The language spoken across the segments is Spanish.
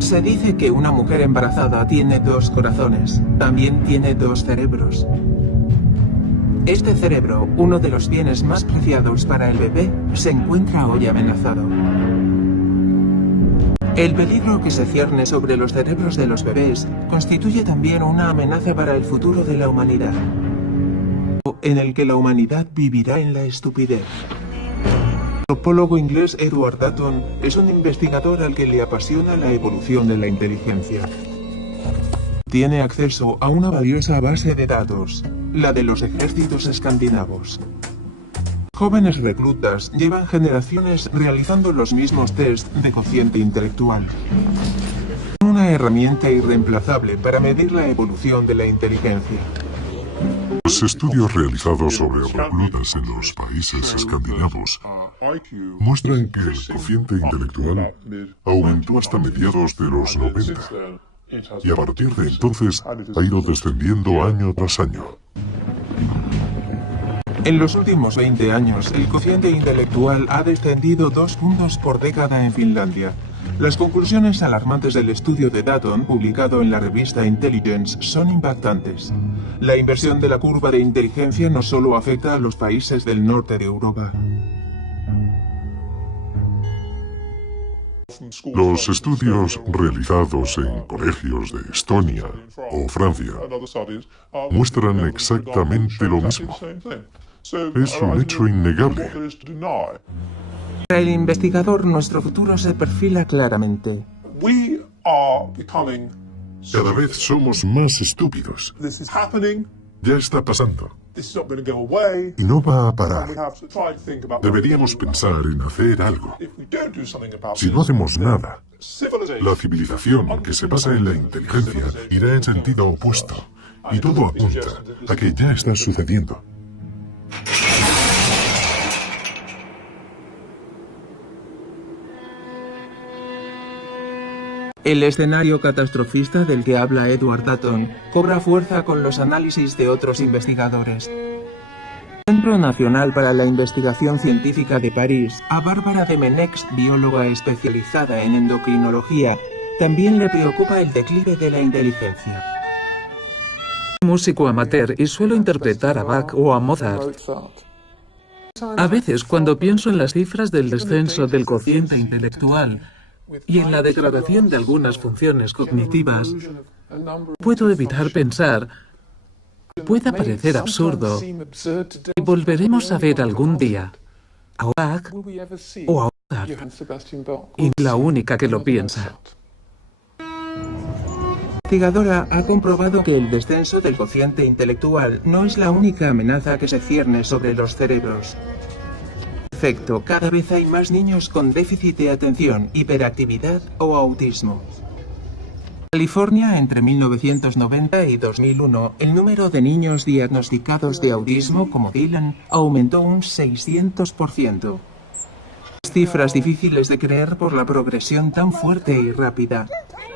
Se dice que una mujer embarazada tiene dos corazones, también tiene dos cerebros. Este cerebro, uno de los bienes más preciados para el bebé, se encuentra hoy amenazado. El peligro que se cierne sobre los cerebros de los bebés constituye también una amenaza para el futuro de la humanidad, en el que la humanidad vivirá en la estupidez. El antropólogo inglés Edward Dutton es un investigador al que le apasiona la evolución de la inteligencia. Tiene acceso a una valiosa base de datos, la de los ejércitos escandinavos. Jóvenes reclutas llevan generaciones realizando los mismos test de cociente intelectual. Una herramienta irreemplazable para medir la evolución de la inteligencia. Los estudios realizados sobre reclutas en los países escandinavos muestran que el cociente intelectual aumentó hasta mediados de los 90 y a partir de entonces ha ido descendiendo año tras año. En los últimos 20 años, el cociente intelectual ha descendido 2 puntos por década en Finlandia. Las conclusiones alarmantes del estudio de Dutton, publicado en la revista Intelligence, son impactantes. La inversión de la curva de inteligencia no solo afecta a los países del norte de Europa. Los estudios realizados en colegios de Estonia o Francia muestran exactamente lo mismo. Es un hecho innegable. Para el investigador, nuestro futuro se perfila claramente. Cada vez somos más estúpidos. Ya está pasando. Y no va a parar. Deberíamos pensar en hacer algo. Si no hacemos nada, la civilización que se basa en la inteligencia irá en sentido opuesto. Y todo apunta a que ya está sucediendo. El escenario catastrofista del que habla Edward Dutton cobra fuerza con los análisis de otros investigadores. El Centro Nacional para la Investigación Científica de París, a Bárbara de Menex, bióloga especializada en endocrinología, también le preocupa el declive de la inteligencia. Soy músico amateur y suelo interpretar a Bach o a Mozart. A veces, cuando pienso en las cifras del descenso del cociente intelectual y en la degradación de algunas funciones cognitivas, puedo evitar pensar, puede parecer absurdo, y volveremos a ver algún día a Bach o a Mozart, y la única que lo piensa. La investigadora ha comprobado que el descenso del cociente intelectual no es la única amenaza que se cierne sobre los cerebros. En efecto, cada vez hay más niños con déficit de atención, hiperactividad o autismo. En California, entre 1990 y 2001, el número de niños diagnosticados de autismo como Dylan aumentó un 600%. Cifras difíciles de creer por la progresión tan fuerte y rápida,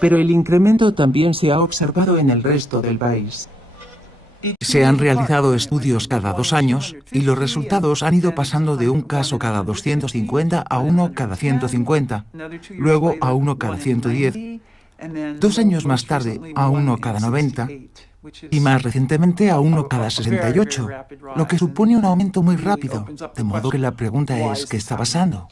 pero el incremento también se ha observado en el resto del país. Se han realizado estudios cada 2 años y los resultados han ido pasando de un caso cada 250 a uno cada 150, luego a uno cada 110, 2 años más tarde a uno cada 90 y más recientemente a uno cada 68, lo que supone un aumento muy rápido, de modo que la pregunta es ¿qué está pasando?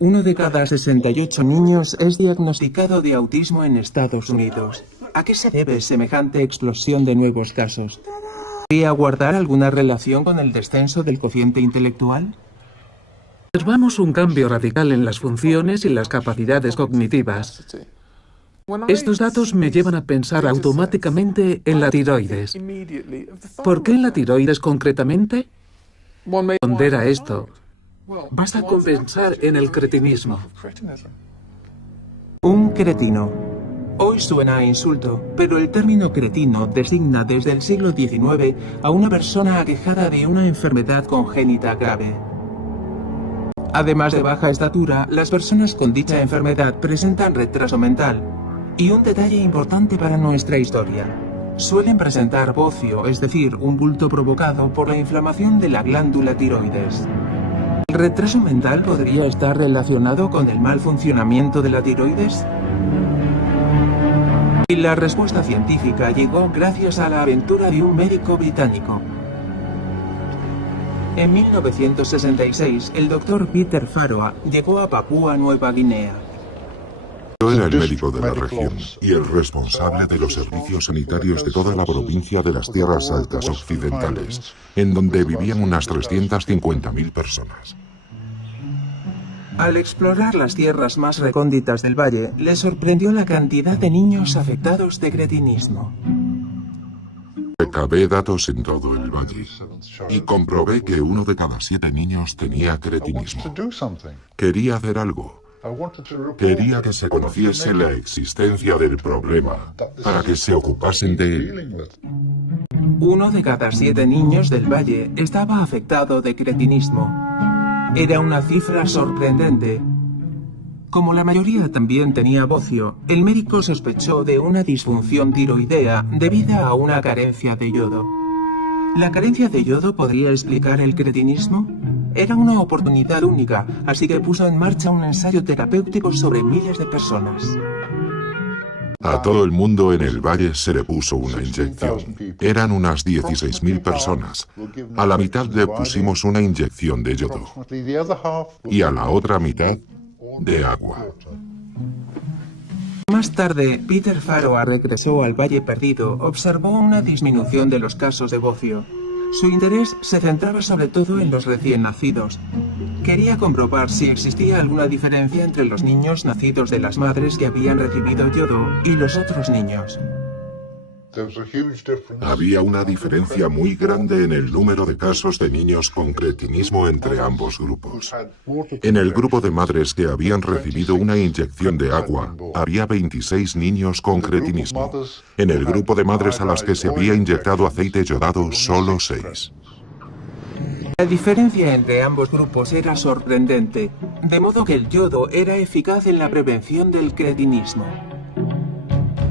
Uno de cada 68 niños es diagnosticado de autismo en Estados Unidos. ¿A qué se debe semejante explosión de nuevos casos? ¿Podría guardar alguna relación con el descenso del cociente intelectual? Observamos un cambio radical en las funciones y las capacidades cognitivas. Estos datos me llevan a pensar automáticamente en la tiroides. ¿Por qué en la tiroides concretamente? Pondera esto. Basta con pensar en el cretinismo. Un cretino. Hoy suena a insulto, pero el término cretino designa desde el siglo XIX a una persona aquejada de una enfermedad congénita grave. Además de baja estatura, las personas con dicha enfermedad presentan retraso mental. Y un detalle importante para nuestra historia. Suelen presentar bocio, es decir, un bulto provocado por la inflamación de la glándula tiroides. ¿El retraso mental podría estar relacionado con el mal funcionamiento de la tiroides? Y la respuesta científica llegó gracias a la aventura de un médico británico. En 1966, el doctor Peter Farroa llegó a Papúa Nueva Guinea. Yo era el médico de la región y el responsable de los servicios sanitarios de toda la provincia de las Tierras Altas Occidentales, en donde vivían unas 350.000 personas. Al explorar las tierras más recónditas del valle, le sorprendió la cantidad de niños afectados de cretinismo. Recabé datos en todo el valle y comprobé que 1 de cada 7 niños tenía cretinismo. Quería hacer algo. Quería que se conociese la existencia del problema para que se ocupasen de él. 1 de cada 7 niños del valle estaba afectado de cretinismo. Era una cifra sorprendente. Como la mayoría también tenía bocio, el médico sospechó de una disfunción tiroidea debida a una carencia de yodo. ¿La carencia de yodo podría explicar el cretinismo? Era una oportunidad única, así que puso en marcha un ensayo terapéutico sobre miles de personas. A todo el mundo en el valle se le puso una inyección. Eran unas 16.000 personas. A la mitad le pusimos una inyección de yodo y a la otra mitad de agua. Más tarde, Peter Farroa regresó al Valle Perdido, observó una disminución de los casos de bocio. Su interés se centraba sobre todo en los recién nacidos. Quería comprobar si existía alguna diferencia entre los niños nacidos de las madres que habían recibido yodo y los otros niños. Había una diferencia muy grande en el número de casos de niños con cretinismo entre ambos grupos. En el grupo de madres que habían recibido una inyección de agua, había 26 niños con cretinismo. En el grupo de madres a las que se había inyectado aceite yodado, solo 6. La diferencia entre ambos grupos era sorprendente, de modo que el yodo era eficaz en la prevención del cretinismo.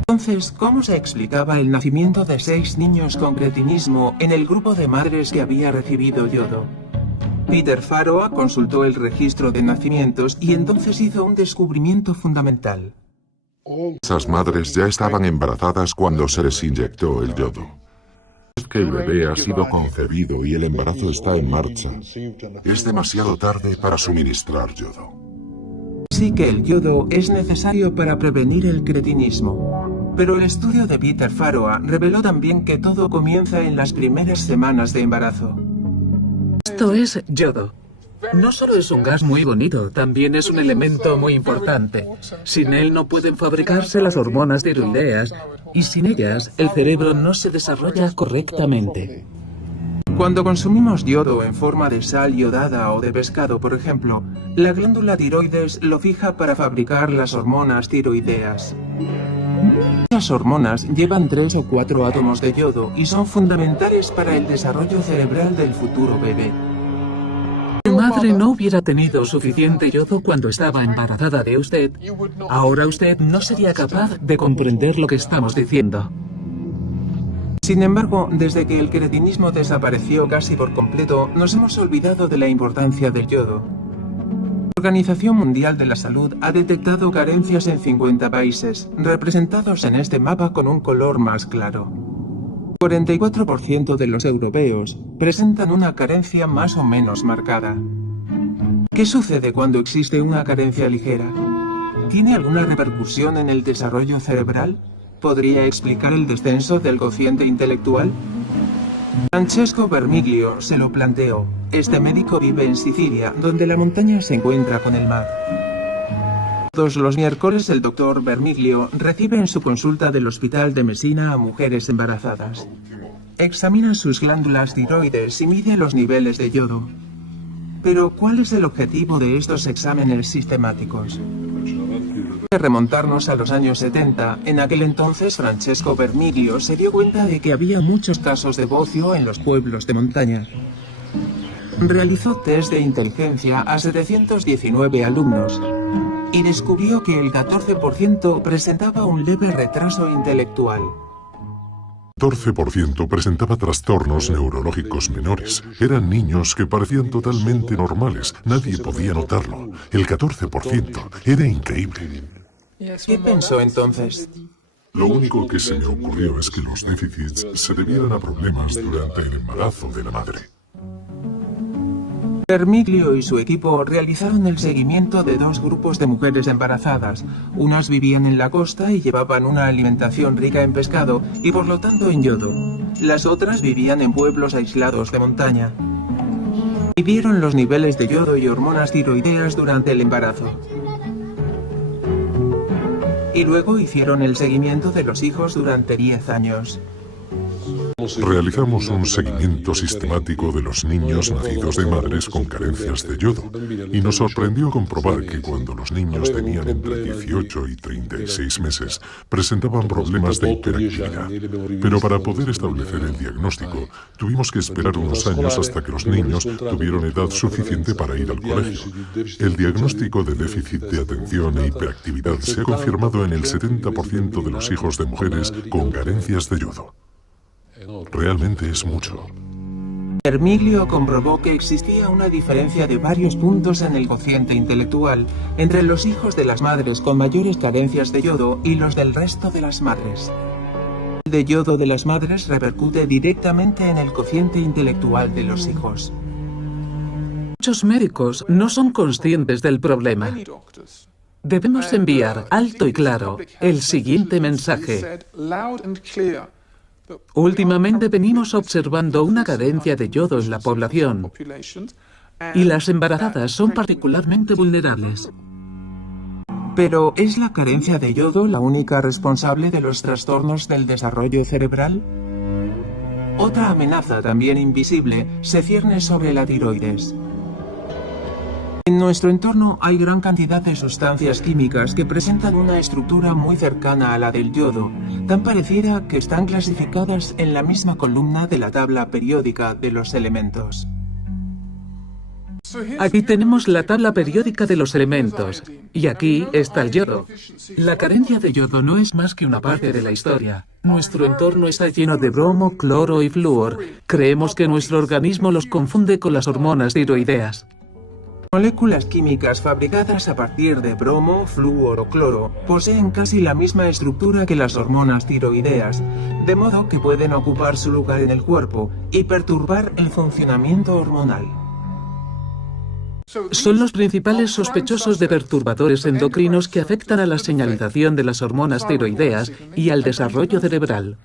Entonces, ¿cómo se explicaba el nacimiento de 6 niños con cretinismo en el grupo de madres que había recibido yodo? Peter Farroa consultó el registro de nacimientos y entonces hizo un descubrimiento fundamental. Esas madres ya estaban embarazadas cuando se les inyectó el yodo. Es que el bebé ha sido concebido y el embarazo está en marcha. Es demasiado tarde para suministrar yodo. Sí que el yodo es necesario para prevenir el cretinismo. Pero el estudio de Peter Farroa reveló también que todo comienza en las primeras semanas de embarazo. Esto es yodo. No solo es un gas muy bonito, también es un elemento muy importante. Sin él no pueden fabricarse las hormonas tiroideas y sin ellas el cerebro no se desarrolla correctamente. Cuando consumimos yodo en forma de sal yodada o de pescado, por ejemplo, la glándula tiroides lo fija para fabricar las hormonas tiroideas. Las hormonas llevan 3 o 4 átomos de yodo y son fundamentales para el desarrollo cerebral del futuro bebé. Si su madre no hubiera tenido suficiente yodo cuando estaba embarazada de usted, ahora usted no sería capaz de comprender lo que estamos diciendo. Sin embargo, desde que el cretinismo desapareció casi por completo, nos hemos olvidado de la importancia del yodo. La Organización Mundial de la Salud ha detectado carencias en 50 países, representados en este mapa con un color más claro. 44% de los europeos presentan una carencia más o menos marcada. ¿Qué sucede cuando existe una carencia ligera? ¿Tiene alguna repercusión en el desarrollo cerebral? ¿Podría explicar el descenso del cociente intelectual? Francesco Vermiglio se lo planteó. Este médico vive en Sicilia, donde la montaña se encuentra con el mar. Todos los miércoles el Dr. Vermiglio recibe en su consulta del Hospital de Messina a mujeres embarazadas. Examina sus glándulas tiroides y mide los niveles de yodo. Pero, ¿cuál es el objetivo de estos exámenes sistemáticos? Remontarnos a los años 70, en aquel entonces Francesco Vermiglio se dio cuenta de que había muchos casos de bocio en los pueblos de montaña. Realizó test de inteligencia a 719 alumnos y descubrió que el 14% presentaba un leve retraso intelectual. 14% presentaba trastornos neurológicos menores. Eran niños que parecían totalmente normales. Nadie podía notarlo. El 14% era increíble. ¿Qué pensó entonces? Lo único que se me ocurrió es que los déficits se debieran a problemas durante el embarazo de la madre. Vermiglio y su equipo realizaron el seguimiento de 2 grupos de mujeres embarazadas. Unas vivían en la costa y llevaban una alimentación rica en pescado y por lo tanto en yodo. Las otras vivían en pueblos aislados de montaña. Midieron los niveles de yodo y hormonas tiroideas durante el embarazo. Y luego hicieron el seguimiento de los hijos durante 10 años. Realizamos un seguimiento sistemático de los niños nacidos de madres con carencias de yodo y nos sorprendió comprobar que cuando los niños tenían entre 18 y 36 meses presentaban problemas de hiperactividad. Pero para poder establecer el diagnóstico tuvimos que esperar unos años hasta que los niños tuvieron edad suficiente para ir al colegio. El diagnóstico de déficit de atención e hiperactividad se ha confirmado en el 70% de los hijos de mujeres con carencias de yodo. Realmente es mucho. Vermiglio comprobó que existía una diferencia de varios puntos en el cociente intelectual entre los hijos de las madres con mayores carencias de yodo y los del resto de las madres. El de yodo de las madres repercute directamente en el cociente intelectual de los hijos. Muchos médicos no son conscientes del problema. Debemos enviar alto y claro el siguiente mensaje. Últimamente venimos observando una carencia de yodo en la población y las embarazadas son particularmente vulnerables. ¿Pero es la carencia de yodo la única responsable de los trastornos del desarrollo cerebral? Otra amenaza también invisible se cierne sobre la tiroides. En nuestro entorno hay gran cantidad de sustancias químicas que presentan una estructura muy cercana a la del yodo, tan parecida que están clasificadas en la misma columna de la tabla periódica de los elementos. Aquí tenemos la tabla periódica de los elementos, y aquí está el yodo. La carencia de yodo no es más que una parte de la historia. Nuestro entorno está lleno de bromo, cloro y flúor. Creemos que nuestro organismo los confunde con las hormonas tiroideas. Moléculas químicas fabricadas a partir de bromo, flúor o cloro poseen casi la misma estructura que las hormonas tiroideas, de modo que pueden ocupar su lugar en el cuerpo y perturbar el funcionamiento hormonal. Son los principales sospechosos de perturbadores endocrinos que afectan a la señalización de las hormonas tiroideas y al desarrollo cerebral.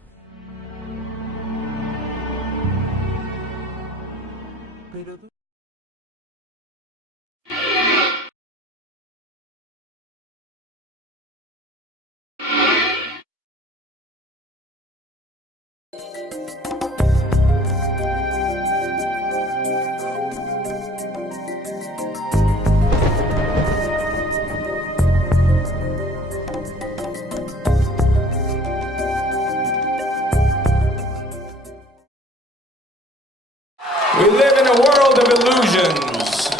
We live in a world of illusions.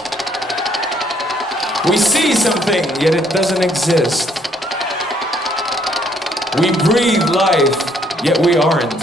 We see something, yet it doesn't exist. We breathe life, yet we aren't.